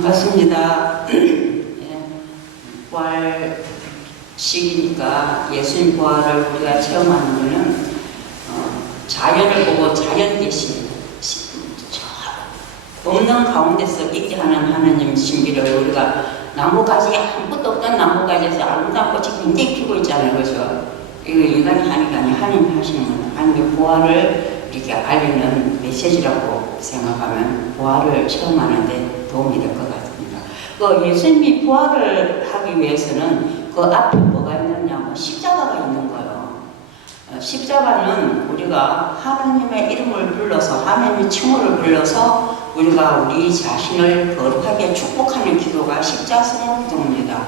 반갑습니다. 예, 부활 시기니까 예수님 부활을 우리가 체험하는 것은 자연을 보고 자연 계신 없는 가운데서 있게 하는 하나님 신비를 우리가 나무가지 아무것도 없던 나무가지에서 아름다운 꽃이 굉장히 피고 있잖아요. 그죠? 이거 인간이 하는 게 아니라 하나님이 하시는 거예요. 하나님의 부활을 이렇게 알리는 메시지라고 생각하면 부활을 체험하는 데 도움이 될 것 같습니다. 그 예수님이 부활을 하기 위해서는 그 앞에 뭐가 있느냐, 십자가가 있는 거예요. 십자가는 우리가 하나님의 이름을 불러서 하나님의 칭호를 불러서 우리가 우리 자신을 거룩하게 축복하는 기도가 십자성을 기도입니다.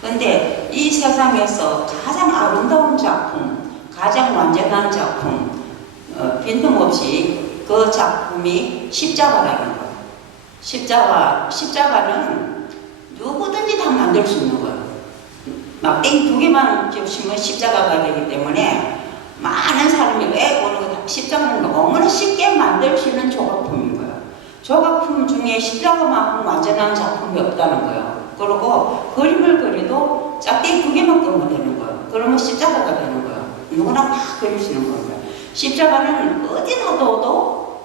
그런데 이 세상에서 가장 아름다운 작품, 가장 완전한 작품, 빈틈없이 그 작품이 십자가라는 거예요. 십자가는 누구든지 다 만들 수 있는 거예요. 막 땡 두 개만 겹치면 십자가가 되기 때문에 많은 사람이 왜 보는 거 십자가는 너무나 쉽게 만들 수 있는 조각품인 거예요. 조각품 중에 십자가만큼 완전한 작품이 없다는 거예요. 그리고 그림을 그려도 짝대기 두 개만 끄면 되는 거예요. 그러면 십자가가 되는 거예요. 누구나 다 그릴 수 있는 거예요. 십자가는 어디 놔둬도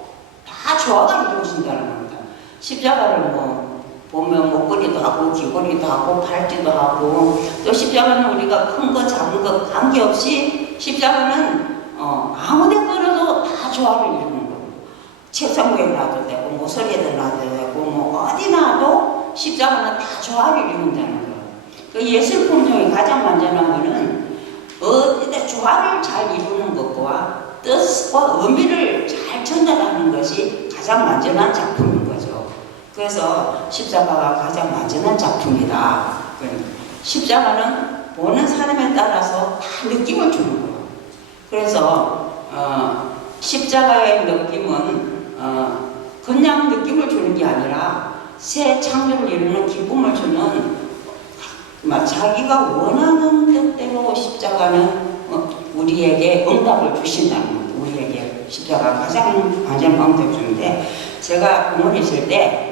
다 조화가 이루어진다는 겁니다. 십자가를 보면 목걸이도 하고 귀걸이도 하고 팔찌도 하고, 또 십자가는 우리가 큰 거 작은 거 관계없이 십자가는 아무데 걸어도 다 조화를 이루는 거예요. 책상 위에 놔도 되고 모서리에도 놔도 되고 어디 놔도 십자가는 다 조화를 이룬다는 거예요. 그 예술품 중에 가장 완전한 거는 어디다 조화를 잘 이루는 것과 뜻과 의미를 잘 전달하는 것이 가장 완전한 작품인 거죠. 그래서 십자가가 가장 완전한 작품이다. 십자가는 보는 사람에 따라서 다 느낌을 주는 거예요. 그래서 십자가의 느낌은 그냥 느낌을 주는 게 아니라 새 창조를 이루는 기쁨을 주는, 자기가 원하는 뜻대로 십자가는 우리에게 응답을 주신다는 거예요. 우리에게 십자가 가장 완전한 응답을 주는데, 제가 병원에 있을 때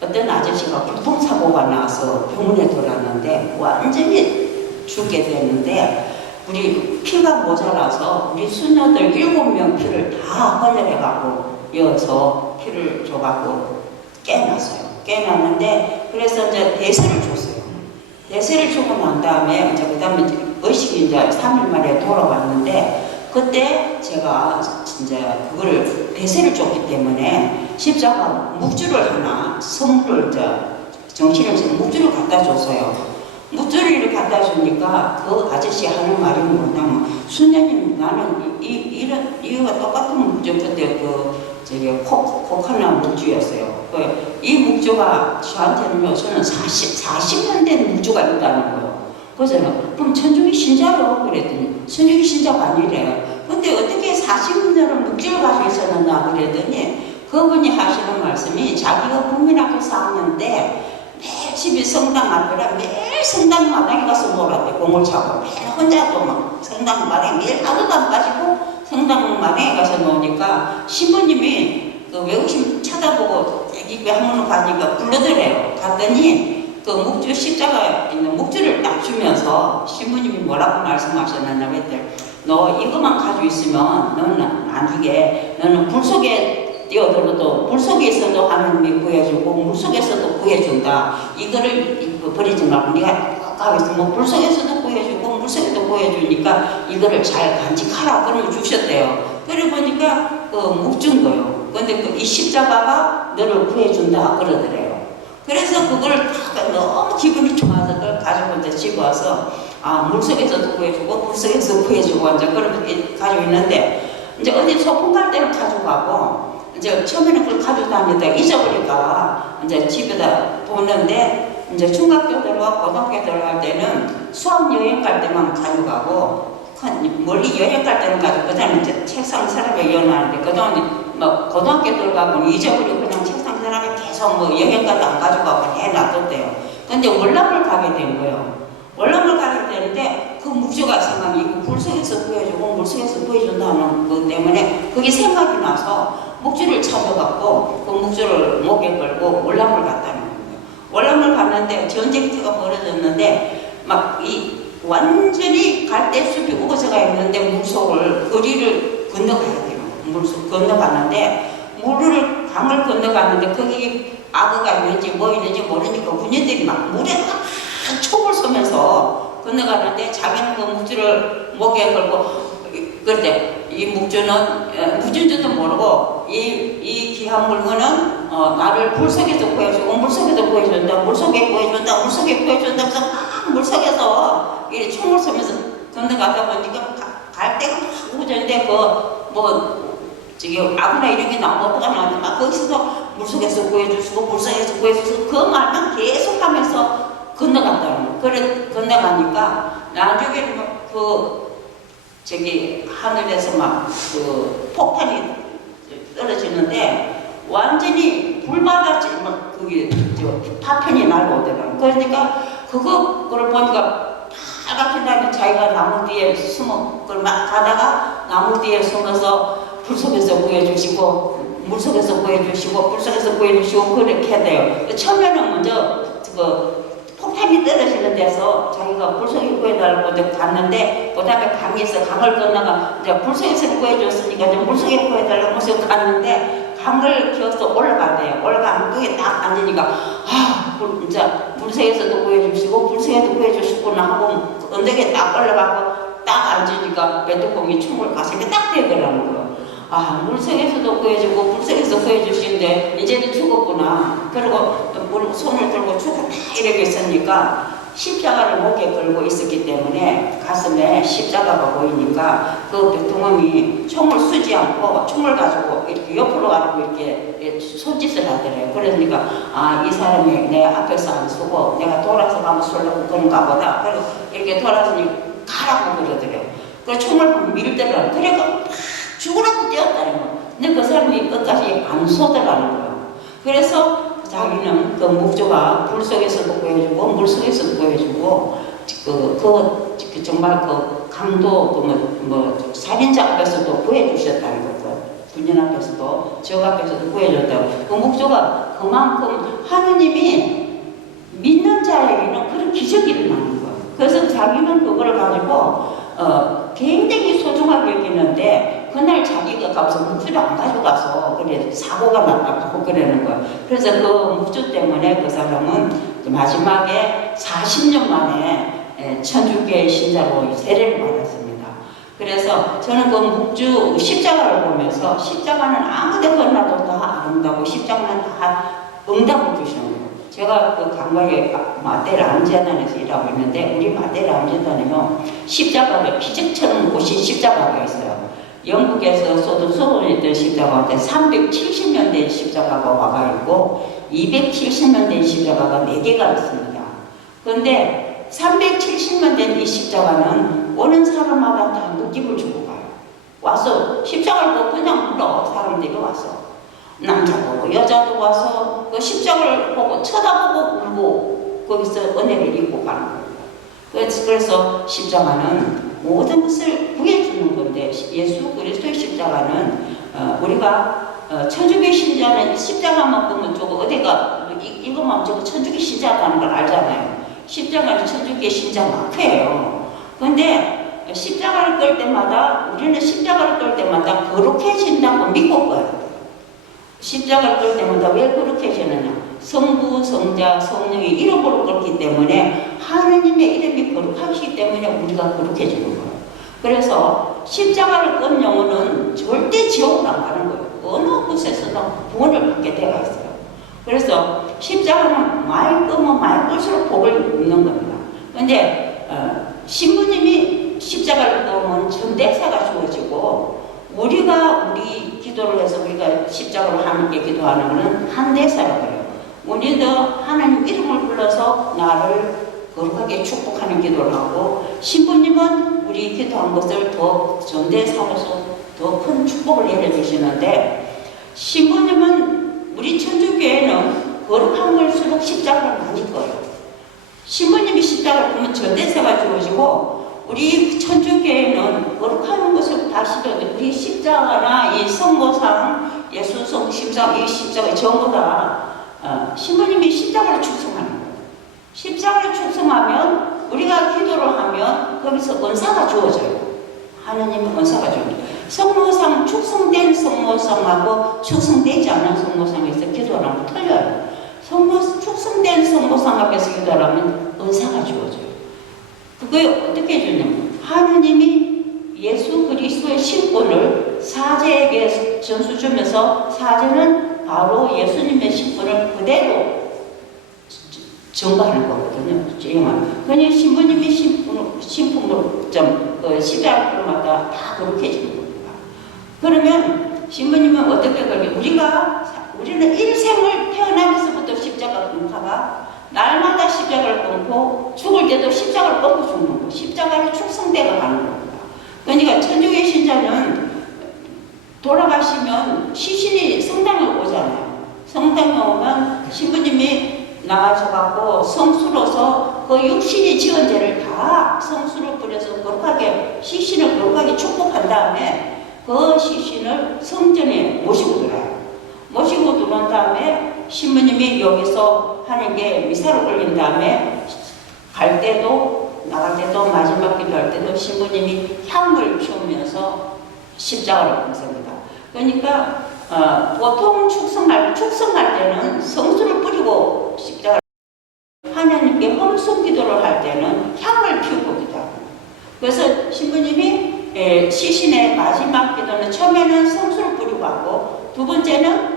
어떤 아저씨가 교통사고가 나서 병원에 들어왔는데 완전히 죽게 됐는데, 우리 피가 모자라서 우리 수녀들 7명 피를 다 헌혈해갖고 이어서 피를 줘갖고 깨놨어요. 깨놨는데, 그래서 이제 대세를 줬어요. 대세를 주고 난 다음에 그 다음에 의식이 이제 3일 만에 돌아왔는데, 그때 제가 진짜 그거를 대세를 줬기 때문에 십자가 묵주를 하나 선물을 정신을 묵주를 갖다 줬어요. 묵주를 갖다 주니까 그 아저씨 하는 말이 뭐냐면, 수녀님, 나는 이런 이유가 똑같은 묵주, 그때 코카나 묵주였어요. 이 묵주가 저한테는요, 저는 40년 된 묵주가 있다는 거예요. 그래서 그럼 천주교 신자요? 그랬더니 천주교 신자가 아니래요. 근데 어떻게 40년을 묵주를 가지고 있었나 그랬더니 그분이 하시는 말씀이, 자기가 국민학교 4학년 때 매일 집이 성당 앞이라 매일 성당 마당에 가서 놀았대. 공을 차고 매일 혼자도 막 성당 마당에 매일 하루도 안 빠지고 성당 마당에 가서 노니까 신부님이 그 외국인 쳐다보고 애기 학문을 가니까 불러드래요. 갔더니 그 묵주 십자가 있는 묵주를 딱 주면서 신부님이 뭐라고 말씀하셨느냐 했더니, 너 이것만 가지고 있으면 너는 나중에 너는 불 속에 뛰어들어도 불 속에서도 하나님이 구해주고 물 속에서도 구해준다. 이거를 버리지 말고 네가 가까이서 불 속에서도 구해주고 물 속에도 구해주니까 이거를 잘 간직하라. 그러면 주셨대요. 그래 보니까 그 묵준 거예요. 근데 이 십자가가 너를 구해준다 그러더래요. 그래서 그걸 너무 기분이 좋아서 그걸 가지고 이제 집에 와서 물속에서도 구해주고 물속에서 구해주고 이제 그렇게 가지고 있는데, 이제 어디 소풍 갈 때는 가져가고, 이제 처음에는 그걸 가지고 다니다 잊어버릴까 이제 집에다 두는데, 이제 중학교 들어가고 고등학교 들어갈 때는 수학 여행 갈 때만 가져가고, 멀리 여행 갈 때는 가지고, 그다음에 이제 책상 서랍에 열어놨는데, 그동안 고등학교 들어가고는 잊어버리고 그냥 책상 서랍에 계속 여행까지 안 가져가고 해놔뒀대요. 근데 월남을 가게 된 거예요. 월남을 가게 되는데 그 묵주가 생각이, 물속에서 구해주고 물속에서 구해준다는 것 때문에 그게 생각이 나서 묵주를 찾아갖고 그 묵주를 목에 걸고 월남을 갔다는 거예요. 월남을 갔는데 전쟁터가 벌어졌는데 막 이 완전히 갈대숲이 우거져가 있는데 물속을 거리를 건너가야 돼요. 물속 건너가는데 물을 강을 건너가는데 거기 악어가 있는지 뭐 있는지 모르니까 군인들이 막 물에 막 촉을 쏘면서 건너가는데 자기는 그 묵주를 목에 걸고 그때 이 묵주는 무진지도 모르고 이 귀한 물건은 나를 물속에서 구해주고 물속에서 구해준다 물속에 구해준다 물속에 구해준다 하면서 막 물속에서 이 총을 쏘면서 건너가다 보니까 갈 데가 막 우거졌는데 저기 아무나 이름이 나오고가 나오는데 막 거기서 물속에서 구해주시고 물속에서 구해주시고 그 말만 계속 하면서 건너간다는 거예요. 그래 건너가니까 나중에 저기 하늘에서 막 폭탄이 떨어지는데 완전히 불바다지 막 거기 파편이 날아오더라고요. 그러니까 그거를 보니까 파랗게 나면 자기가 나무 뒤에 막 가다가 나무 뒤에 숨어서 불 속에서 구해주시고 물 속에서 구해주시고 불 속에서 구해주시고 그렇게 돼요. 처음에는 먼저 폭탄이 떨어지는 데서 자기가 불속에 구해달라고 갔는데 그 다음에 강에서 강을 건너가 이제 불속에서 구해줬으니까 이제 물속에 구해달라고 물속에 갔는데 강을 기어서 올라간대요. 올라가면 거기에 딱 앉으니까 이제 물속에서도 구해주시고 불속에도 구해주시구나 하고 언덕에 딱 올라가고 딱 앉으니까 메뚜껑이 총을 가슴에 딱 대더라는 거예요. 물속에서도 구해주고 물속에서 구해주시는데 이제는 죽었구나. 그리고 손을 들고 죽었다 이렇게 있으니까 십자가를 목에 걸고 있었기 때문에 가슴에 십자가가 보이니까 그 베트남이 총을 쏘지 않고 총을 가지고 이렇게 옆으로 가지고 이렇게 손짓을 하더래요. 그러니까 이 사람이 내 앞에서 안 쏘고 내가 돌아서 가면 쏠려고 그런가 보다. 그리고 이렇게 돌아서니 가라고 그러더래요. 그 총을 밀더라고요. 그러니까 죽으라고 뛰었다는 거예요. 근데 그 사람이 끝까지 안 쏘더라는 거예요. 그래서 자기는 그 묵주가 불 속에서도 구해주고 물 속에서도 구해주고 정말 그 강도 살인자 앞에서도 구해주셨다는 거죠. 군인 앞에서도 적 앞에서도 구해줬다고. 그 묵주가 그만큼 하느님이 믿는 자에게는 그런 기적이 일어나는 거예요. 그래서 자기는 그걸 가지고 굉장히 소중하게 여기는데 그날 자기가 가서 묵주를 안 가져가서 그래 사고가 났다고 그러는 거예요. 그래서 그 묵주 때문에 그 사람은 마지막에 40년 만에 천주교의 신자로 세례를 받았습니다. 그래서 저는 그 묵주 십자가를 보면서 십자가는 아무데 건너도 다 아름다고 십자가는 다 응답을 주시는 거예요. 제가 그 강가에 마테르 암재단에서 일하고 있는데 우리 마테르 암재단에는 십자가가 기적처럼 오신 십자가가 있어요. 영국에서 소돔있던 십자가가 370년 된 십자가가 와가 있고 270년 된 십자가가 4개가 있습니다. 그런데 370년 된 이 십자가는 오는 사람마다 다 느낌을 주고 가요. 와서 십자가를 보고 그냥 물어 사람들이 와서. 남자도 여자도 와서 그 십자가를 보고 쳐다보고 울고 거기서 은혜를 입고 가는 거예요. 그래서 십자가는 모든 것을 구해주는 건데 예수 그리스도의 십자가는 우리가 천주교 신자는 십자가만 보면 저거 어디가 이것만 저거 천주교 신자라는 걸 알잖아요. 십자가는 천주교 신자 마크예요. 그런데 십자가를 끌 때마다 우리는 십자가를 끌 때마다 거룩해진다고 믿고 꺼요. 십자가를 끌 때마다 왜 그렇게 지느냐? 성부, 성자, 성령의 이름으로 끌기 때문에 하느님의 이름이 거룩하시기 때문에 우리가 거룩해지는 거예요. 그래서 십자가를 끈 영혼은 절대 지옥을 안 가는 거예요. 어느 곳에서든 구원을 받게 되어 있어요. 그래서 십자가는 많이 끄면 많이 끌수록 복을 입는 겁니다. 그런데 신부님이 십자가를 끄면 전대사가 주어지고 우리가 우리 기도를 해서 우리가 십자가로 하나님께 기도하는 것은 한대사라고 해요. 우리도 하나님 이름을 불러서 나를 거룩하게 축복하는 기도를 하고 신부님은 우리 기도한 것을 더 전대사로서 더 큰 축복을 내려주시는데 신부님은 우리 천주교회는 거룩한 걸수록 십자가를 많이 꺼요. 신부님이 십자가를 보면 전대사가 주어지고 우리 천주교회는 거룩한 것을 다시도 우리 십자가나 이 성모상, 예수성 십자가, 이 십자가 전부 다 신부님이 십자가를 축성하는 십자가를 축성하면 우리가 기도를 하면 거기서 은사가 주어져요. 하느님은 은사가 줍니다. 성모상 축성된 성모상하고 축성되지 않은 성모상에서 기도를 하면 틀려요. 축성된 성모상 앞에서 기도를 하면 은사가 주어져요. 그게 어떻게 주냐면 하느님이 예수 그리스도의 신분을 사제에게 전수 주면서 사제는 바로 예수님의 신분을 그대로 증거하는 거거든요. 그러니 신부님이 신품으로 십자가를 갖다 다 그렇게 해주는 겁니다. 그러면 신부님은 어떻게 그렇게 우리는 일생을 태어나면서부터 십자가 끊다가 날마다 십자가를 끊고 죽을 때도 십자가를 끊고 죽는 거예요. 십자가를 축성대가 가는 겁니다. 그러니까 천주교 신자는 돌아가시면 시신이 성당에 오잖아요. 성당에 오면 신부님이 나가셔갖고 성수로서 그 육신이 지은 죄를 다 성수를 뿌려서 거룩하게 시신을 거룩하게 축복한 다음에 그 시신을 성전에 모시고 들어요. 모시고 들어온 다음에 신부님이 여기서 하나님께 미사를 올린 다음에 갈 때도 나갈 때도 마지막 기도할 때도 신부님이 향을 피우면서 십자가를 끊습니다. 그러니까 보통 축성할 때는 성수를 뿌리고 십자가를 하나님께 험송 기도를 할 때는 향을 피우고 기도합니다. 그래서 신부님이 시신의 마지막 기도는 처음에는 성수를 뿌리고 하고 두 번째는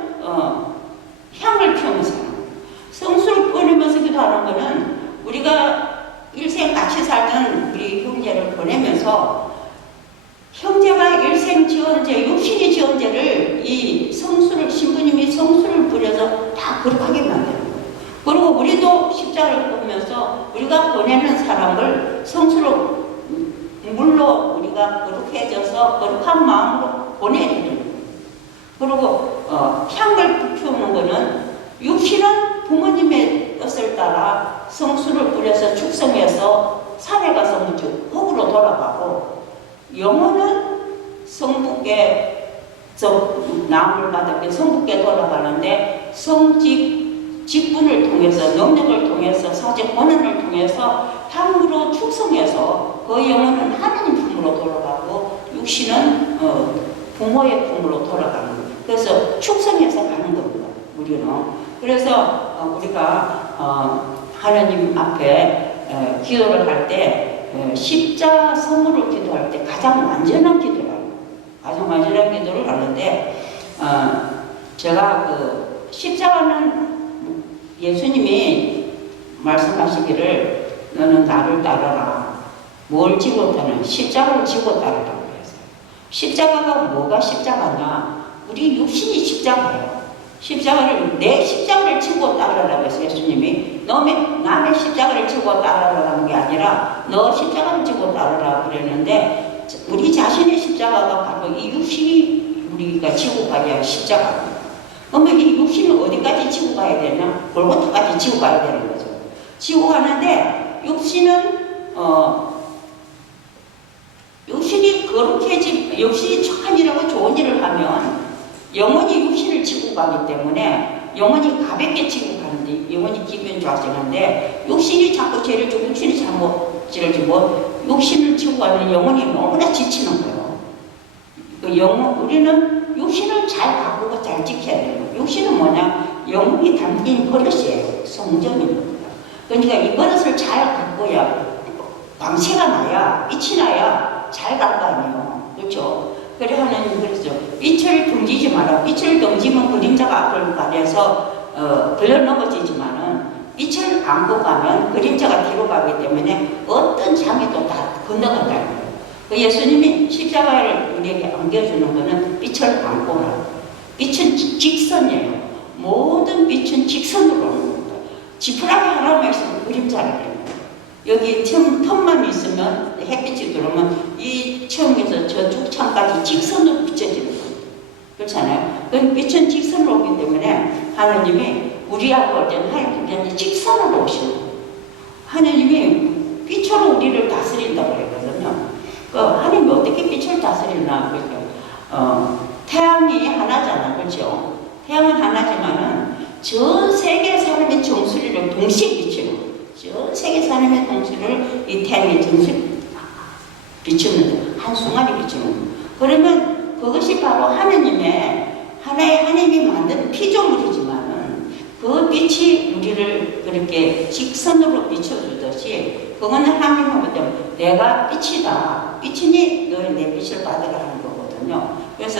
향을 피우면서 성수를 뿌리면서 기도하는 것은 우리가 일생 같이 살던 우리 형제를 보내면서 형제가 일생 지은 죄, 육신이 지은 죄를 이 성수를 신부님이 성수를 뿌려서 다 거룩하게 만드는 거예요. 그리고 우리도 십자가를 보면서 우리가 보내는 사람을 성수로 물로 우리가 거룩해져서 거룩한 마음으로 보내주는 거예요. 그리고 향을 피우는 것은 육신은 부모님의 뜻을 따라 성수를 뿌려서 축성해서 산에 가서 흙으로 돌아가고 영혼은 성부께 나음을 받았게 성부께 돌아가는데 직분을 통해서 능력을 통해서 사제 권한을 통해서 향으로 축성해서 그 영혼은 하나님 품으로 돌아가고 육신은 부모의 품으로 돌아가는 거예요. 그래서 축성해서 가는 겁니다. 우리는. 그래서 우리가 하나님 앞에 기도를 할 때 십자 성으로 기도할 때 가장 완전한 기도를 합니다. 가장 완전한 기도를 하는데 제가 그 십자가는 예수님이 말씀하시기를 너는 나를 따르라. 뭘 지고 따르는 십자가를 지고 따르라고 했어요. 십자가가 뭐가 십자가냐? 우리 육신이 십자가예요. 내 십자가를 지고 따르라고 해서 예수님이 남의 십자가를 지고 따르라는 게 아니라 너 십자가를 지고 따르라 그랬는데 우리 자신의 십자가가 바로 이 육신이 우리가 지고 가야 할 십자가입니다. 그러면 이 육신을 어디까지 지고 가야 되냐? 골고타까지 지고 가야 되는 거죠. 지고 가는데 육신이 거룩해지 육신이 착한 일하고 좋은 일을 하면 영혼이 육신을 지고 가기 때문에 영혼이 가볍게 지고 가는데 영혼이 기변 좌정한데 육신이 자꾸 죄를 지고 육신이 잘못을 지고 육신을 지고 가면 영혼이 너무나 지치는 거예요. 우리는 육신을 잘 가꾸고 잘 지켜야 돼요. 육신은 뭐냐? 영혼이 담긴 버릇이에요. 성전입니다. 그러니까 이 버릇을 잘 가꿔야 광채가 나야 빛이 나야 잘 갈 거 아니에요. 그렇죠? 그래 하나님 그랬죠. 빛을 등지지 마라. 빛을 등지면 그림자가 앞을 가려서 들려 넘어지지만은 빛을 안고 가면 그림자가 뒤로 가기 때문에 어떤 장애도 다 건너간다는 거예요. 그 예수님이 십자가를 우리에게 안겨주는 것은 빛을 안고라. 빛은 직선이에요. 모든 빛은 직선으로 오는 겁니다. 지푸라기 하나만 있으면 그림자를 해요. 여기 틈만 있으면 햇빛이 들어오면 이 처음에서 저쪽 창까지 직선으로 비춰지는 거예요. 그렇잖아요. 그 빛은 직선으로 오기 때문에 하나님이 우리하고 할 때는 하나님이 직선으로 오시는 거예요. 하나님이 빛으로 우리를 다스린다고 그랬거든요. 하나님이 어떻게 빛을 다스리나 그러니까 태양이 하나잖아, 그렇죠? 태양은 하나지만은 전 세계 사람의 정수리를 동시에 비치는 거예요. 전 세계 사람의 동시를 이 태양의 정수에 비추는 한순간에 비추는 그러면 그것이 바로 하나님이 만든 피조물이지만은 그 빛이 우리를 그렇게 직선으로 비춰주듯이 그거는 하나님이 볼 때 내가 빛이다. 빛이니 너는 내 빛을 받으라 하는 거거든요. 그래서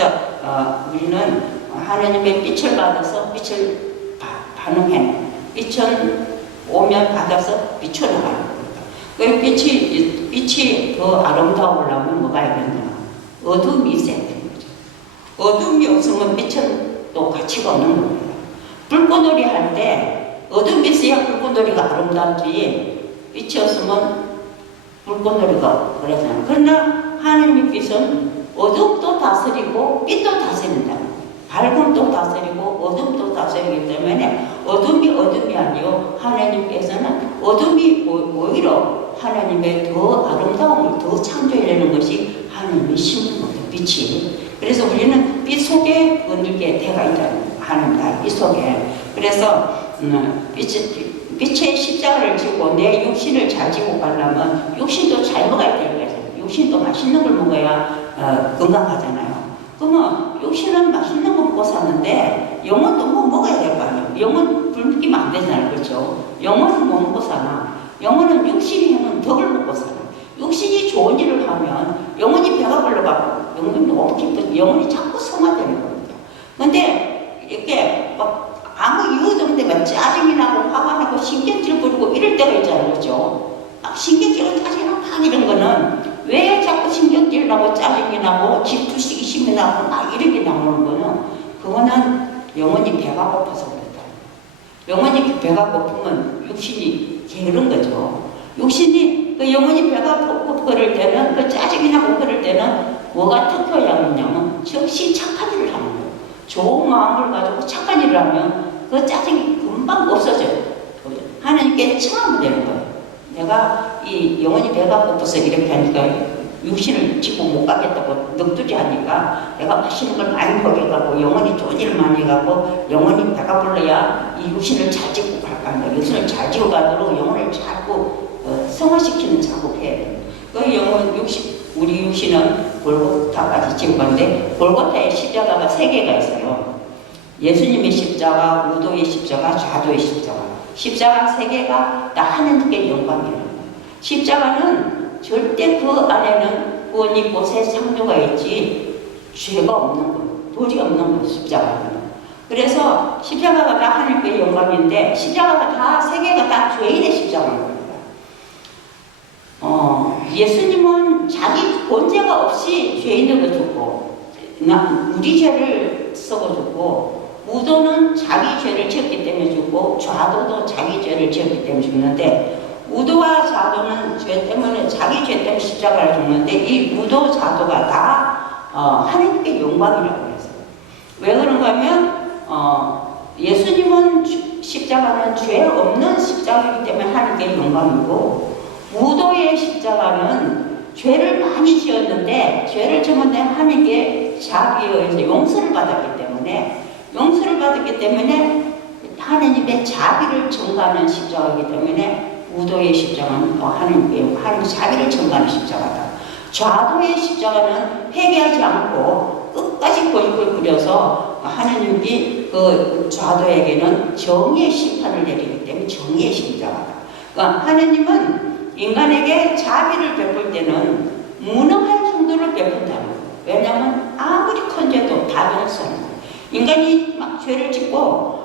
우리는 하나님의 빛을 받아서 빛을 반응해 빛은 오면 받아서 비춰 나가는 겁니다. 그 빛이 더 아름다우려면 뭐가 있겠냐? 어둠이 있어야 되는 거죠. 어둠이 없으면 빛은 또 가치가 없는 겁니다. 불꽃놀이 할 때 어둠이 있어야 불꽃놀이가 아름답지 빛이 없으면 불꽃놀이가 그러잖아요. 그러나 하나님의 빛은 어둠도 다스리고 빛도 다스린다. 밝음도 다스리고 어둠도 다스리기 때문에 어둠이 아니요 하나님께서는 어둠이 오히려 하나님의 더 아름다움을 더 창조해내는 것이 하나님의 심은 거죠. 빛이. 그래서 우리는 빛 속에 거늘게 대가 있다는 하는다. 이 속에. 그래서 빛의 십자가를 지고 내 육신을 잘 지고 가려면 육신도 잘 먹어야 될 거예요. 육신도 맛있는 걸 먹어야 건강하잖아요. 그러면 육신은 맛있는 거 먹고 사는데 영혼도 뭐 먹어야 될 거 아니에요. 영혼 굶기면 안 되잖아요. 그렇죠? 영혼은 뭐 먹고 사나? 영혼은 육신이 하는 덕을 먹고 사나? 육신이 좋은 일을 하면 영혼이 배가 불러가고 영혼이 너무 기쁘지 영혼이 자꾸 성화되는 겁니다. 근데 이렇게 막 아무 이유도 없는데 막 짜증이 나고 화가 나고 신경질 부리고 이럴 때가 있잖아요. 그렇죠? 막 신경질은 짜증이 막 이런 거는 왜 자꾸 신경질 나고 짜증이 나고 질투식이 심이 나고 막 이렇게 나오는 거는 그거는 영혼이 배가 고파서 그렇다. 영혼이 배가 고프면 육신이 게으른 거죠. 육신이 그 영혼이 배가 고프고 그럴 때는 그 짜증이 나고 그럴 때는 뭐가 특효야 하냐면 즉시 착한 일을 하는 거예요. 좋은 마음을 가지고 착한 일을 하면 그 짜증이 금방 없어져요. 하나님께 청하면 되는 거예요. 내가 이 영혼이 배가 고파서 이렇게 하니까 육신을 지고 못 가겠다고 넋두리 하니까 내가 맛있는 걸 많이 먹여가고 영혼이 좋은 일을 많이 해가고 영혼이 배가 불러야 이 육신을 잘 지고 갈 거 아니야. 육신을 잘 지고 가도록 영혼을 자꾸 성화시키는 작업을 해야 돼요. 그 영혼 우리 육신은 골고타까지 지고 가는데 골고타의 십자가가 3개가 있어요. 예수님의 십자가, 우도의 십자가, 좌도의 십자가. 십자가 3개가 다 하나님께 영광이라는 거예요. 십자가는 절대 그 안에는 구원 있고 새 창조가 있지 죄가 없는 거예요. 돌이 없는 거예요. 십자가는. 그래서 십자가가 다 하나님께 영광인데 십자가가 다 3개가 다 죄인의 십자가입니다. 예수님은 자기 본죄가 없이 죄인으로 죽고 우리 죄를 썩어 죽고 우도는 자기 죄를 지었기 때문에 죽고 좌도도 자기 죄를 지었기 때문에 죽는데 우도와 좌도는 죄 때문에 자기 죄 때문에 십자가를 죽는데 이 우도 좌도가 다 하나님께 영광이라고 해서 왜 그런가 하면 예수님은 십자가는 죄 없는 십자가이기 때문에 하나님께 영광이고 우도의 십자가는 죄를 많이 지었는데 죄를 지었는데 하나님께 자비에 의해서 용서를 받았기 때문에 하나님의 자비를 전가하는 십자가이기 때문에 우도의 십자가는 하나님 자비를 전가하는 십자가다. 좌도의 십자가는 회개하지 않고 끝까지 골골 끓여서 하나님이 그 좌도에게는 정의의 심판을 내리기 때문에 정의의 십자가다. 그러니까 하나님은 인간에게 자비를 베풀 때는 무능한 정도를 베푼다는 거예요. 왜냐하면 아무리 큰 죄도 다 용서하는 거예요. 인간이 막 죄를 짓고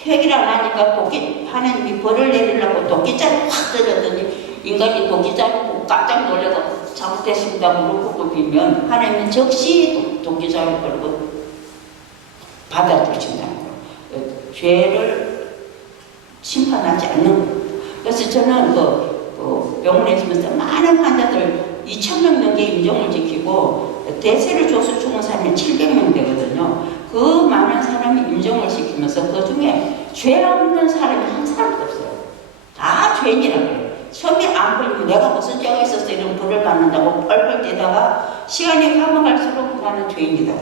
회개를 안 하니까 하나님이 벌을 내리려고 도끼자를 확 때렸더니 인간이 도끼자를 보고 깜짝 놀라서 잘못했습니다 무릎 빌면 하나님은 즉시 도끼자를 걸고 받아주신다는 거예요. 죄를 심판하지 않는 거예요. 그래서 저는 병원에 있으면서 많은 환자들 2,000명 넘게 임종을 지키고 대세를 줘서 죽은 사람이 700명 되거든요. 그 많은 사람이 임종을 시키면서 그 중에 죄 없는 사람이 한 사람도 없어요. 다 죄인이라고 그래요. 처음에 안 걸리면 내가 무슨 죄가 있었어 이런 벌을 받는다고 뻘뻘 대다가 시간이 가면 갈수록 나는 죄인이다.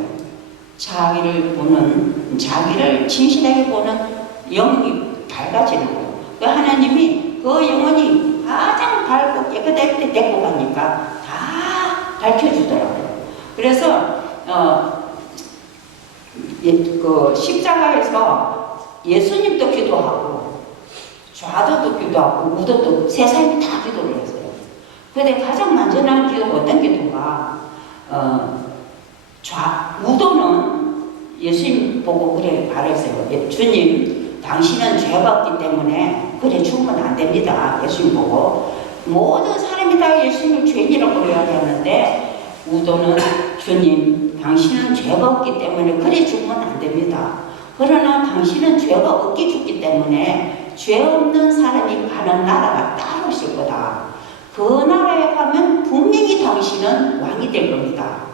자기를 진실하게 보는 영이 밝아지는 거예요. 그 하나님이 그 영혼이 가장 밝고 깨끗할 때 데리고 가니까 다 밝혀주더라고요. 그래서 그 십자가에서 예수님도 기도하고 좌도도 기도하고 우도도 세 사람이 다 기도를 했어요. 그런데 가장 완전한 기도가 어떤 기도가 우도는 예수님 보고 그래 말했어요. 주님, 당신은 죄가 없기 때문에 그래 죽으면 안 됩니다. 예수님 보고 모든 사람이 다 예수님을 죄인이라고 이야기하는데 우도는 주님, 당신은 죄가 없기 때문에 그래 죽으면 안 됩니다. 그러나 당신은 죄가 없게 죽기 때문에 죄 없는 사람이 가는 나라가 따로 있을 거다. 그 나라에 가면 분명히 당신은 왕이 될 겁니다.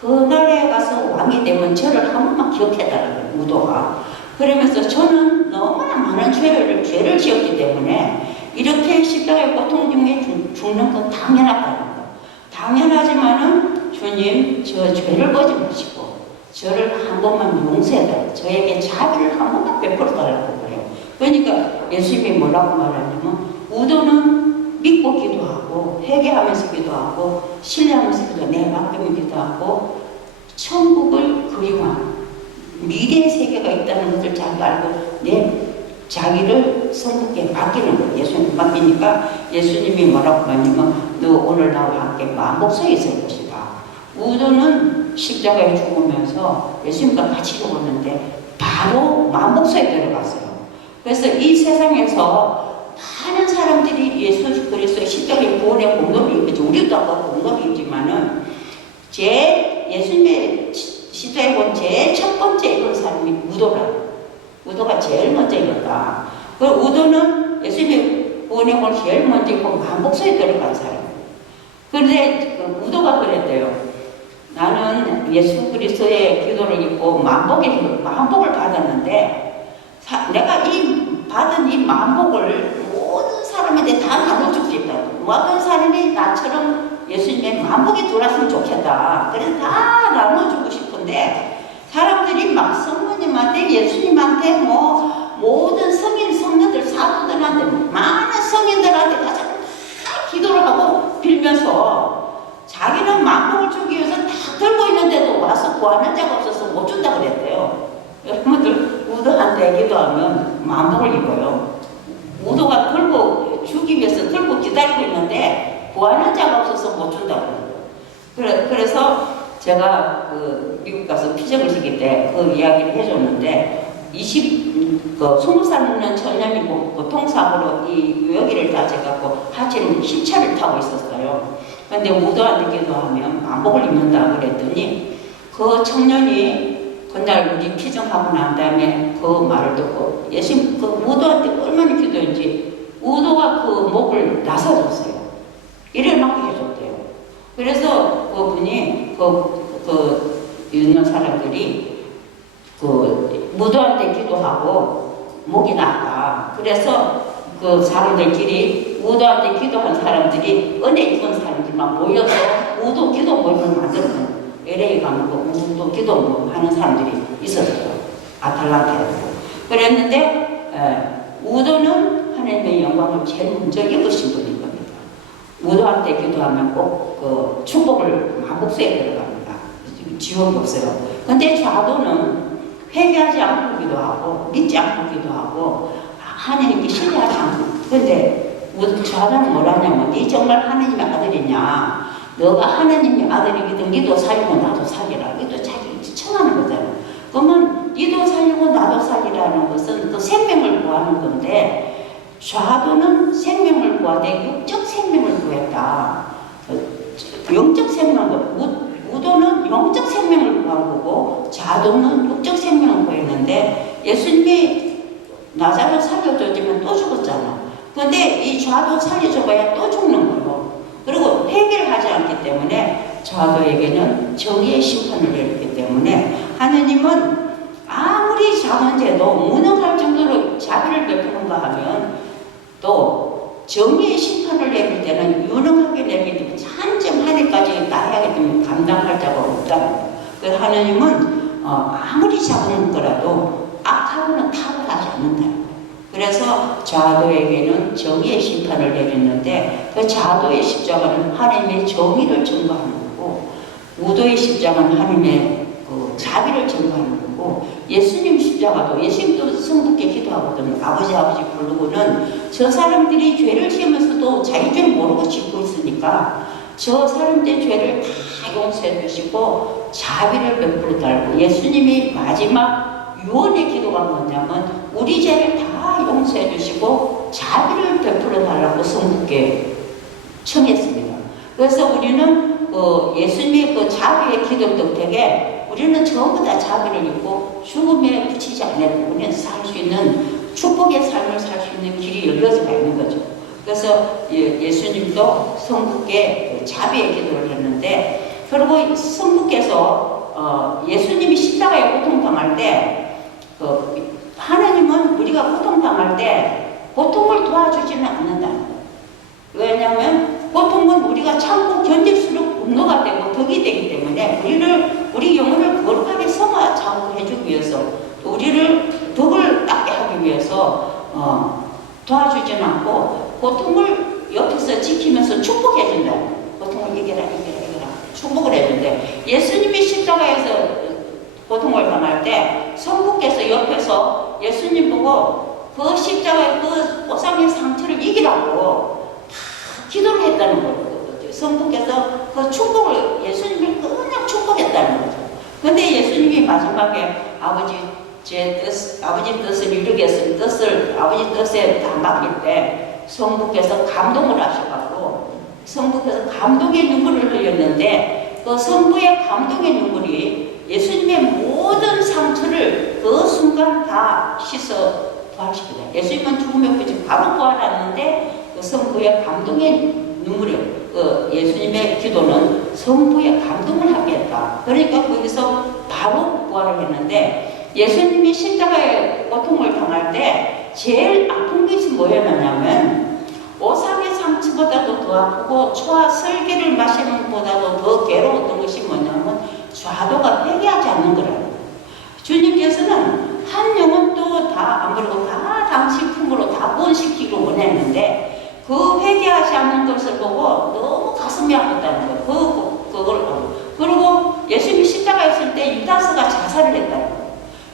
그 나라에 가서 왕이 되면 저를 한 번만 기억해달라고 우도가. 그러면서 저는 너무나 많은 죄를 지었기 때문에 이렇게 십자가의 고통 중에 죽는 건 당연하다는 거. 당연하지만은 주님, 저 죄를 보지 마시고 저를 한 번만 용서해달라고, 저에게 자비를 한 번만 베풀어달라고 그래요. 그러니까 예수님이 뭐라고 말하냐면 우도는 믿고 기도하고 회개하면서 기도하고 신뢰하면서 기도하고 내 맡기면 기도하고 천국을 그리워하는 미래의 세계가 있다는 것을 자기가 알고 내 자기를 성부께 맡기는 거예요. 예수님 맡기니까 예수님이 뭐라고 하냐면 너 오늘 나와 함께 만복서에 있을 것이다. 우도는 십자가에 죽으면서 예수님과 같이 죽었는데 바로 만복서에 들어갔어요. 그래서 이 세상에서 많은 사람들이 예수 그리스도의 십자가의 구원의 공로를 입지, 우리도 아까 공로를 입지만은 예수님의 십자가에 본 제일 첫 번째 입은 사람이 우도라. 우도가 제일 먼저 입었다. 그 우도는 예수님의 구원의 공로를 제일 먼저 입고 만복서에 들어간 사람. 그런데 그 우도가 그랬대요. 나는 예수 그리스도의 기도를 입고 만복을 받았는데 내가 받은 이 만복을 모든 사람한테 다 나눠줄 수 있다. 모든 사람이 나처럼 예수님의 만복이 들어왔으면 좋겠다. 그래서 다 나눠주고 싶은데 사람들이 막 성모님한테 예수님한테 모든 성녀들 사도들한테 많은 성인들한테 가서 다 기도를 하고 빌면서 자기는 만복을 주기 위해서 다 들고 있는데도 와서 구하는 자가 없어서 못 준다 그랬대요. 여러분들 우도한테 기도하면 만복을 입어요. 우도가 들고 주기 위해서 들고 기다리고 있는데 구하는 자가 없어서 못 준다고. 그래서 제가 그 미국 가서 피적을 시킬 때 그 이야기를 해줬는데 20살 먹는 청년이 교통사고로 이 여기를 다쳐갖고 하체는 휠체어를 타고 있었어요. 근데 우도한테 기도하면 만복을 입는다 그랬더니 그 청년이 그날 우리 피정하고 난 다음에 그 말을 듣고 예수님 그 우도한테 얼마나 기도했는지 우도가 그 목을 나사줬어요. 이를 맡게 해줬대요. 그래서 그분이 있는 사람들이 그 무도한테 기도하고 목이 나았다. 그래서 그 사람들끼리 우도한테 기도한 사람들이 은혜 입은 사람들만 모여서 우도 기도 모임을 만들었어요. LA 가면 우도 기도 하는 사람들이 있었어요. 아틀란타에도. 그랬는데 우도는 하나님의 영광을 제일 먼저 입으신 분인 겁니다. 우도한테 기도하면 꼭 그 축복을 만복서에 들어갑니다. 지옥이 없어요. 근데 좌도는 회개하지 않고 기도하고 믿지 않고 기도하고 하나님께 신뢰하지 않고. 근데 좌도는 뭐라냐면 네 정말 하나님의 아들이냐, 너가 하나님의 아들이거든 니도 살리고 나도 살리라. 이것도 자기 청하는 거잖아. 그러면 니도 살리고 나도 살리라는 것은 그 생명을 구하는 건데 좌도는 생명을 구하되 육적 생명을 구했다. 영적 생명을 우도는 영적 생명을 구한 거고 좌도는 육적 생명을 구했는데 예수님이 나사로 살려줬지만 또 죽었잖아. 근데 이 좌도 살려줘봐야 또 죽는 거고 그리고 회개를 하지 않기 때문에 좌도에게는 정의의 심판을 내렸기 때문에 하느님은 아무리 작은 죄도 무능할 정도로 자비를 베푸는가 하면 또 정의의 심판을 내릴 때는 유능하게 내리기 때문에 한점 하늘까지 나아가기 때문에 감당할 자가 없다는 거예요. 그래서 하느님은 아무리 작은 거라도 악하고는 탁월하지 않는다는 거예요. 그래서 좌도에게는 정의의 심판을 내렸는데 그 좌도의 십자가는 하나님의 정의를 증거하는 거고 우도의 십자가는 하나님의 그 자비를 증거하는 거고 예수님 십자가도 예수님도 성부께 기도하거든요. 아버지 아버지 부르고는 저 사람들이 죄를 지으면서도 자기 죄를 모르고 짓고 있으니까 저 사람들의 죄를 다 용서해 주시고 자비를 베풀어 달고 예수님이 마지막 유언의 기도가 뭐냐면 우리 죄를 다 용서해 주시고 자비를 베풀어 달라고 성부께 청했습니다. 그래서 우리는 예수님의 그 자비의 기도 덕택에 우리는 전부 다 자비를 입고 죽음에 붙이지 않고 우리는 살 수 있는 축복의 삶을 살 수 있는 길이 열려져 있는 거죠. 그래서 예수님도 성부께 자비의 기도를 했는데 그리고 성부께서 예수님이 십자가에 고통당할 때 하나님은 우리가 고통당할 때 고통을 도와주지는 않는다는 거예요. 왜냐하면 고통은 우리가 참고 견딜수록 분노가 되고 덕이 되기 때문에 우리 영혼을 거룩하게 성화자고 해주기 위해서 우리를 덕을 닦게 하기 위해서 도와주지는 않고 고통을 옆에서 지키면서 축복해준다. 고통을 이겨라 축복을 해준대. 예수님이 십자가에서 고통을 당할 때 성부께서 옆에서 예수님 보고 그 십자가의 그 오상의 상처를 이기라고 다 기도를 했다는 거예요. 성부께서 그 축복을 예수님을 그냥 축복했다는 거죠. 근데 예수님이 마지막에 아버지 뜻을 이루겠으면 아버지 뜻에 다 맡길 때 성부께서 감동을 하셔가지고 성부께서 감동의 눈물을 흘렸는데 그 성부의 감동의 눈물이 예수님의 모든 상처를 그 순간 다 씻어 부활시키다. 예수님은 죽음에 빠지고 바로 부활하는데 그 성부의 감동의 눈물이 예수님의 기도는 성부의 감동을 하게 했다. 그러니까 거기서 바로 부활을 했는데 예수님이 십자가의 고통을 당할 때 제일 아픈 것이 뭐였냐면 오상의 상처보다도 더 아프고 초와 설계를 마시는 것보다도 더 괴로웠던 것이 뭐냐면 좌도가 회개하지 않는 거라고. 주님께서는 한 영혼도 다 안 그러고 다 당신 품으로 다 구원시키기를 원했는데 그 회개하지 않는 것을 보고 너무 가슴이 아팠다는 거예요. 그걸 그리고 예수님이 십자가에 있을 때 유다스가 자살을 했다는 거예요.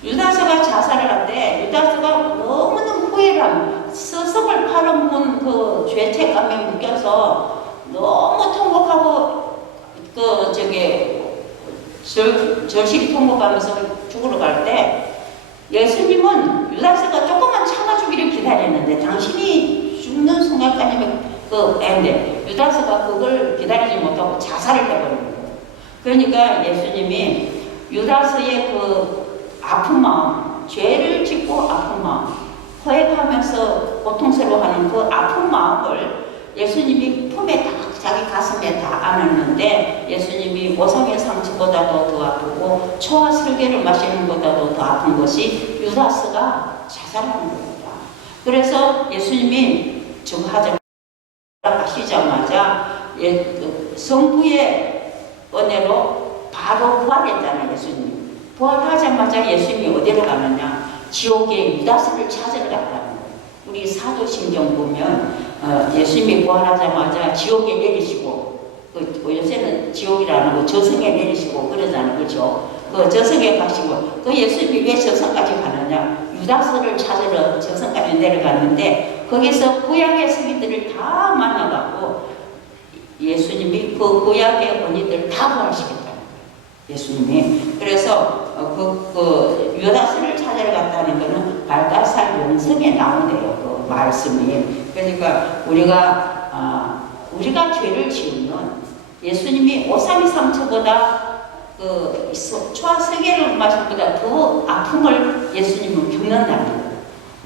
유다스가 자살을 한데 유다스가 너무너무 후회를 스승을 팔아먹은 그 죄책감에 묶여서 너무 통곡하고 절실히 통곡하면서 죽으러 갈 때 예수님은 유다스가 조금만 참아주기를 기다렸는데 당신이 죽는 순간까지 유다스가 그걸 기다리지 못하고 자살을 해버린 거예요. 그러니까 예수님이 유다스의 그 아픈 마음, 죄를 짓고 아픈 마음, 허액하면서 고통스러워하는 그 아픈 마음을 예수님이 품에 다 자기 가슴에 다 안았는데 예수님이 오상의 상처보다도 더 아프고 초와 설계를 마시는 것보다도 더 아픈 것이 유다스가 자살하는 겁니다. 그래서 예수님이 저거 하시자마자 성부의 은혜로 바로 부활했잖아요. 예수님 부활하자마자 예수님이 어디로 가느냐 지옥의 유다스를 찾으러 갔다는 거예요. 우리 사도신경 보면 예수님이 부활하자마자 지옥에 내리시고 요새는 지옥이라는 거 저승에 내리시고 그러잖아요. 그렇죠? 그 저승에 가시고 그 예수님이 왜 저승까지 가느냐 유다스를 찾으러 저승까지 내려갔는데 거기서 구약의 스님들을 다 만나갖고 예수님이 그 구약의 언니들 다 부활시켰다는 거예요. 예수님이. 그래서 유다스를 찾으러 갔다는 거는 발달살 영성에 나오네요. 그 말씀이. 그러니까 우리가 죄를 지으면 예수님이 오삼이 상처보다 초와 세계를 마신보다 더 아픔을 예수님은 겪는다는 거예요.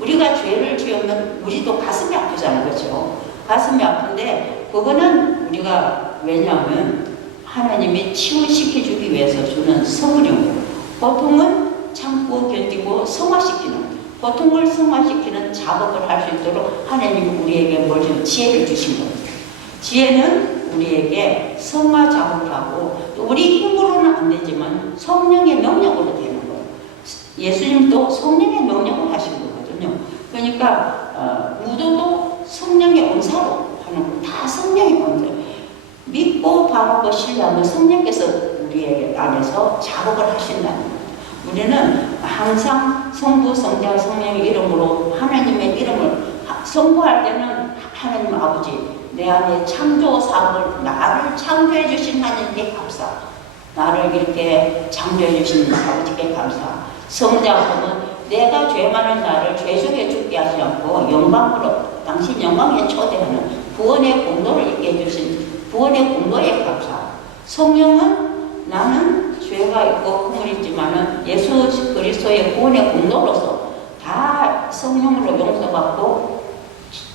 우리가 죄를 지으면 우리도 가슴이 아프잖아요. 그렇죠? 가슴이 아픈데 그거는 우리가 왜냐하면 하나님이 치유시켜주기 위해서 주는 선물이고 고통은 참고 견디고 성화시키는 고통을 성화시키는 작업을 할 수 있도록 하나님이 우리에게 뭘 좀 지혜를 주신 거예요. 지혜는 우리에게 성화 작업을 하고 우리 힘으로는 안 되지만 성령의 명령으로 되는 거예요. 예수님도 성령의 명령을 하신 거거든요. 그러니까 무도도 성령의 은사로 하는 거. 다 성령의 은사. 믿고 바르고 신뢰하면 성령께서 우리 안에서 작업을 하신다는 거예요. 우리는 항상 성부, 성자, 성령의 이름으로 하나님의 이름을 선포할 때는 하나님 아버지 내 안에 창조 사업을 나를 창조해 주신 하나님께 감사. 나를 이렇게 창조해 주신 아버지께 감사. 성자하면 내가 죄 많은 나를 죄 속에 죽게 하지 않고 영광으로 당신 영광에 초대하는 구원의 공로를 있게 해주신 구원의 공로에 감사. 성령은 나는 죄가 있고 허물이 있지만은 예수 그리스도의 구원의 공로로서 다 성령으로 용서받고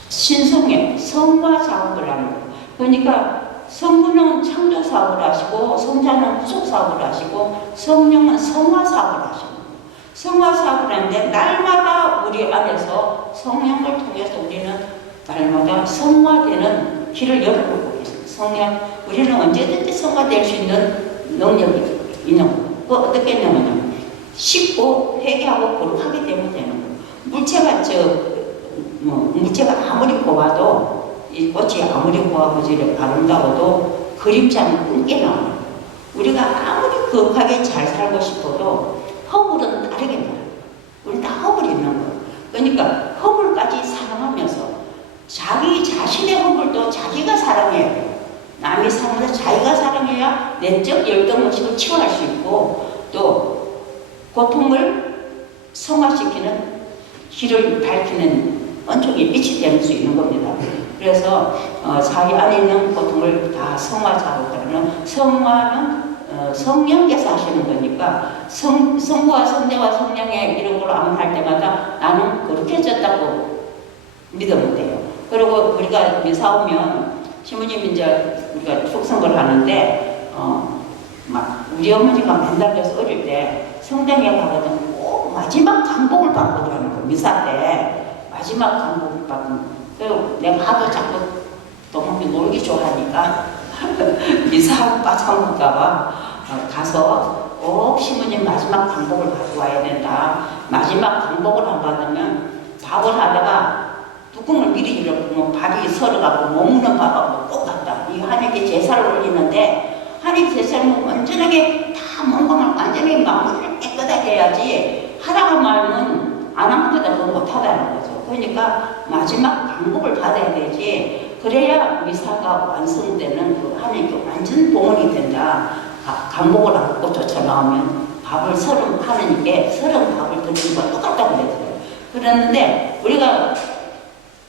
신성의 성화 작업을 하는 거예요. 그러니까 성부는 창조 사업을 하시고 성자는 구속 사업을 하시고 성령은 성화 사업을 하시고 성화 사업을 하는데 날마다 우리 안에서 성령을 통해서 우리는 날마다 성화되는 길을 열어보고 있습니다. 성령, 우리는 언제든지 성화될 수 있는 능력이 있는 거예요. 그 어떻게 되냐면 씻고 회개하고 거룩하게 되면 되는 거예요. 물체가 아무리 고와도 이 꽃이 아무리 고와보지를 아름다워도 그림자는 끊게 나와요. 우리가 아무리 거룩하게 잘 살고 싶어도 허물은 다르게 나와요. 우리 다 허물이 있는 거예요. 그러니까 허물까지 사랑하면서 자기 자신의 허물도 자기가 사랑해야 돼요. 남이 사랑해서 자기가 사랑해야 내적 열등의식을 치유할 수 있고 또 고통을 성화시키는 길을 밝히는 은총의 빛이 될 수 있는 겁니다. 그래서 자기 안에 있는 고통을 다 성화 작업하는 성화는 성령께서 하시는 거니까 성부와 성자와 성령의 이름으로 암할 때마다 나는 그렇게 졌다고 믿으면 돼요. 그리고 우리가 미사 오면 시부님 이제 우리가 축성을 하는데 막 우리 어머니가 맨날 그래서 어릴 때 성당에 가거든 꼭 마지막 강복을 받고 그러는 거예요. 미사 때 마지막 강복을 받고 그리고 내가 하도 자꾸 너무 놀기 좋아하니까 미사하고 빠져먹을까봐 가서 꼭 시부님 마지막 강복을 받고 와야 된다. 마지막 강복을 안 받으면 밥을 하다가 뚜껑을 미리 열어보면 밥이 설어갖고 머무는 밥하고 똑같다. 이 하나님께 제사를 올리는데 하나님 제사를 완전하게 다 뭔가를 완전히 마무리를 깨끗하게 해야지 하다가 말면 안 한 것보다 더 못하다는 거죠. 그러니까 마지막 강복을 받아야 되지. 그래야 미사가 완성되는 그 하나님께 완전 봉헌이 된다. 강복을 안고 쫓아나오면 밥을 하나님께 서른 밥을 드리는 거 똑같다고 그랬어요. 그랬는데 우리가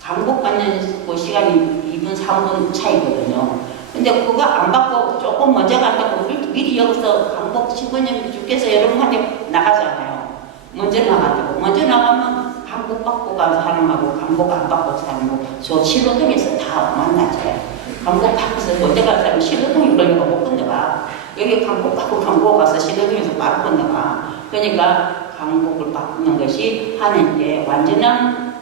강복받는 그 시간이 2분, 3분 차이거든요. 근데 그거 안 받고 조금 먼저 간다고 미리 여기서 강복 시부님 주께서 여러분한테 나가잖아요. 먼저 나가고 먼저 나가면 강복 받고 간 사람하고 강복 안 받고 사람하고 저 신호등에서 다 만나잖아요. 강복 받고서 먼저 간 사람은 신호등이 걸리고 못 건너가. 여기 강복 받고 강복 가서 신호등에서 바로 건너가. 그러니까 강복을 받는 것이 하나님께 완전한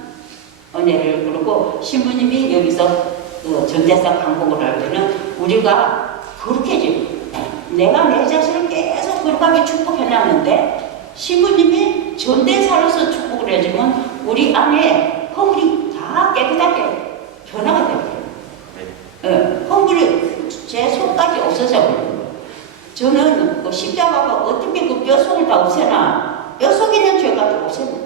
은혜를 그러고 신부님이 여기서 전대사 강복을 할 때는 우리가 그렇게 내가 내 자신을 계속 거룩하게 축복해놨는데 신부님이 전대사로서 축복을 해주면 우리 안에 허물이 다 깨끗하게 변화가 돼요. 허물이 제 속까지 없어져 버려요. 저는 그 십자가가 어떻게 그 뼈속을 다 없애나 뼈속 있는 죄가 다 없애는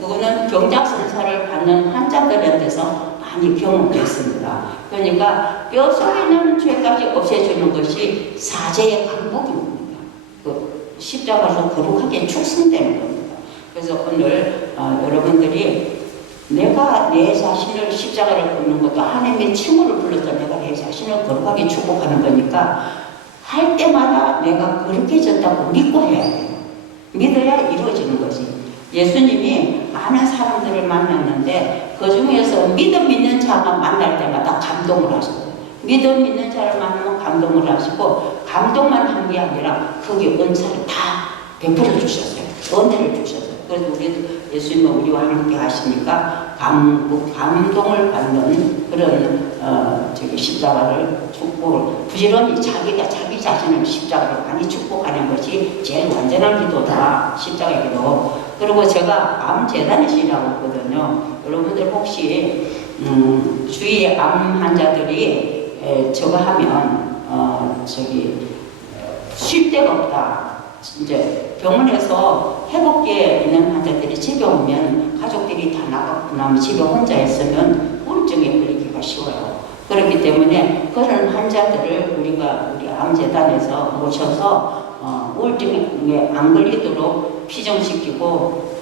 그거는 경작선사를 받는 환자들한테서 많이 경험했습니다. 그러니까 뼈 속에 있는 죄까지 없애주는 것이 사제의 강복입니다. 그 십자가로 거룩하게 축성되는 겁니다. 그래서 오늘 여러분들이 내가 내 자신을 십자가를 걷는 것도 하나님의 칭호를 불러서 내가 내 자신을 거룩하게 축복하는 거니까 할 때마다 내가 그렇게 졌다고 믿고 해야 돼요. 믿어야 이루어지는 거지. 예수님이 많은 사람들을 만났는데 그 중에서 믿음 있는 자만 만날 때마다 감동을 하셨어요. 믿음 있는 자를 만나면 감동을 하시고 감동만 한 게 아니라 거기에 은사를 다 베풀어 주셨어요. 은혜를 주셨어요. 그래서 우리도 예수님은 우리와 함께 하시니까 감동을 받는 그런 십자가를 축복을 부지런히 자기 자신을 십자가로 많이 축복하는 것이 제일 완전한 기도다. 십자가 기도. 그리고 제가 암재단에서 일하고 있거든요. 여러분들 혹시 주위에 암 환자들이 저거 하면 쉴 데가 없다. 이제 병원에서 회복기에 있는 환자들이 집에 오면 가족들이 다 나갔고 나면 집에 혼자 있으면 우울증에 걸리기가 쉬워요. 그렇기 때문에 그런 환자들을 우리가 우리 암재단에서 모셔서 우울증에 안 걸리도록 피정시키고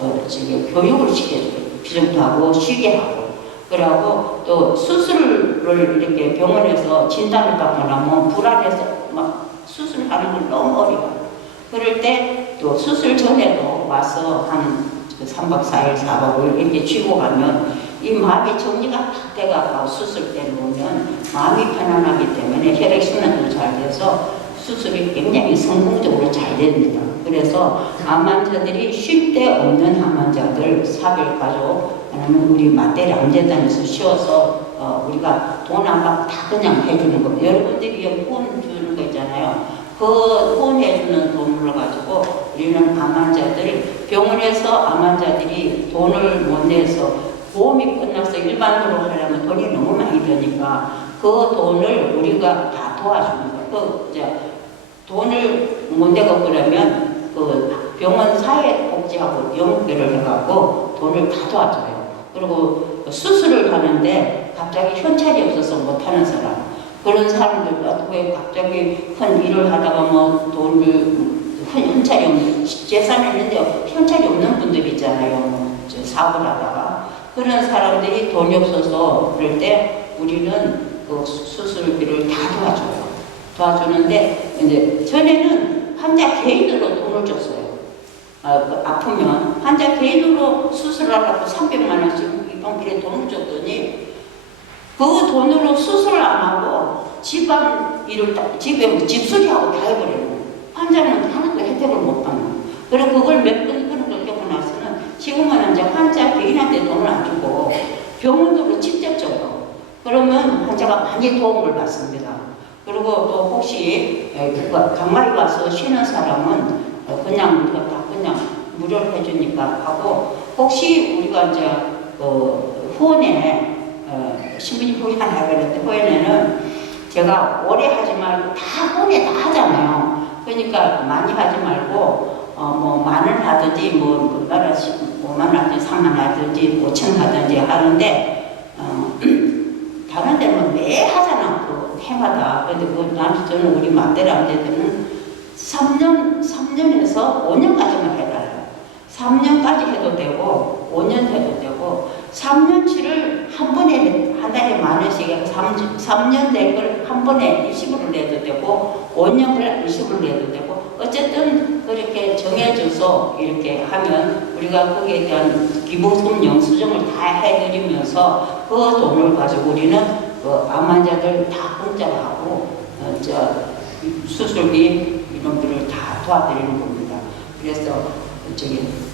교육을 시켜줘요. 피정도 하고 쉬게 하고 그러고 또 수술을 이렇게 병원에서 진단을 받고 나면 불안해서 막 수술하는 걸 너무 어려워요. 그럴 때 또 수술 전에도 와서 한 3박 4일, 4박 5일 이렇게 쉬고 가면 이 마음이 정리가 다 돼가고 수술 때 놓으면 마음이 편안하기 때문에 혈액순환도 잘 돼서 수술이 굉장히 성공적으로 잘 됩니다. 그래서 암 환자들이 쉴 데 없는 암 환자들 사별가족 아니면 우리 맞대리 암재단에서 쉬어서 우리가 돈 안 받고 다 그냥 해주는 거. 여러분들이 후원 주는 거 있잖아요. 그 후원해주는 돈으로 가지고 우리는 암 환자들 병원에서 암 환자들이 돈을 못 내서 보험이 끝나서 일반으로 하려면 돈이 너무 많이 드니까 그 돈을 우리가 다 도와주는 거예요. 돈을 못 내고 그러면 그 병원 사회복지하고 연결을 해갖고 돈을 다 도와줘요. 그리고 수술을 하는데 갑자기 현찰이 없어서 못하는 사람 그런 사람들 왜 갑자기 큰 일을 하다가 뭐 돈을 현찰이 없는 재산이 있는데 현찰이 없는 분들 있잖아요. 사업을 하다가 그런 사람들이 돈이 없어서 그럴 때 우리는 그 수술비를 다 도와주는데 이제 전에는 환자 개인으로 돈을 줬어요. 아프면 환자 개인으로 수술하려고 300만 원씩 이번길에 돈을 줬더니 그 돈으로 수술을 안 하고 집안 일을 집에 집수리하고 다 해버려요. 환자는 하나도 혜택을 못 받는. 그리고 그걸 몇 번 그런 걸 겪고 나서는 지금은 이제 환자 개인한테 돈을 안 주고 병원으로 직접 줘요. 그러면 환자가 많이 도움을 받습니다. 그리고 또 혹시 강마에 와서 쉬는 사람은 그냥 우리가 다 그냥 무료로 해주니까 하고 혹시 우리가 이제 후원에 신부님 후원 하려고 그랬는데 후원에는 제가 오래 하지 말고 다 후원에 다 하잖아요. 그러니까 많이 하지 말고 뭐 만원 하든지 뭐 5만 원 하든지 3만 원 하든지 5천 하든지 하는데 다른 데는 매 하잖아. 그 해마다. 근데 저는 우리 맞대로 안 되면은 3년에서 5년까지만 해달라요. 3년까지 해도 되고 5년 해도 되고 3년치를 한 번에 한 달에 만 원씩 해서 3년 된 걸 한 번에 일시불로 내도 되고 5년을 일시불로 내도 되고 어쨌든 그렇게 정해줘서 이렇게 하면 우리가 거기에 대한 기본소득 영수증을 다 해드리면서 그 돈을 가지고 우리는 암 환자들 다 공짜로 하고 수술비 이런 거를 다 도와드리는 겁니다. 그래서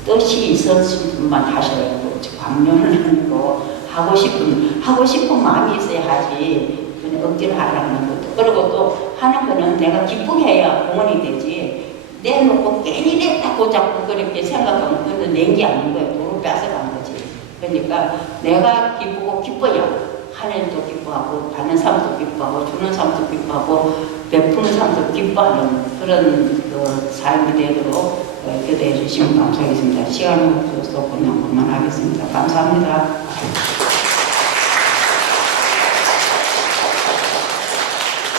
뜻이 있었을 분만 하셔야 하고 강연을 하는 거 하고 싶은 마음이 있어야 하지 그냥 억지로 하라는 것도 그리고 또 하는 거는 내가 기쁘게 해야 공헌이 되지 내놓고 괜히 냈다고 자꾸 그렇게 생각하면 그건 낸 게 아닌 거예요. 돈을 뺏어간 거지. 그러니까 내가 기쁘고 기뻐야 하나님도 기뻐하고 받는 사람도 기뻐하고 주는 사람도 기뻐하고 베푸는 사람도 기뻐하는 그런 삶이 되도록 기도해 주시면 감사하겠습니다. 시간을 주셔서 그냥 그만하겠습니다. 감사합니다.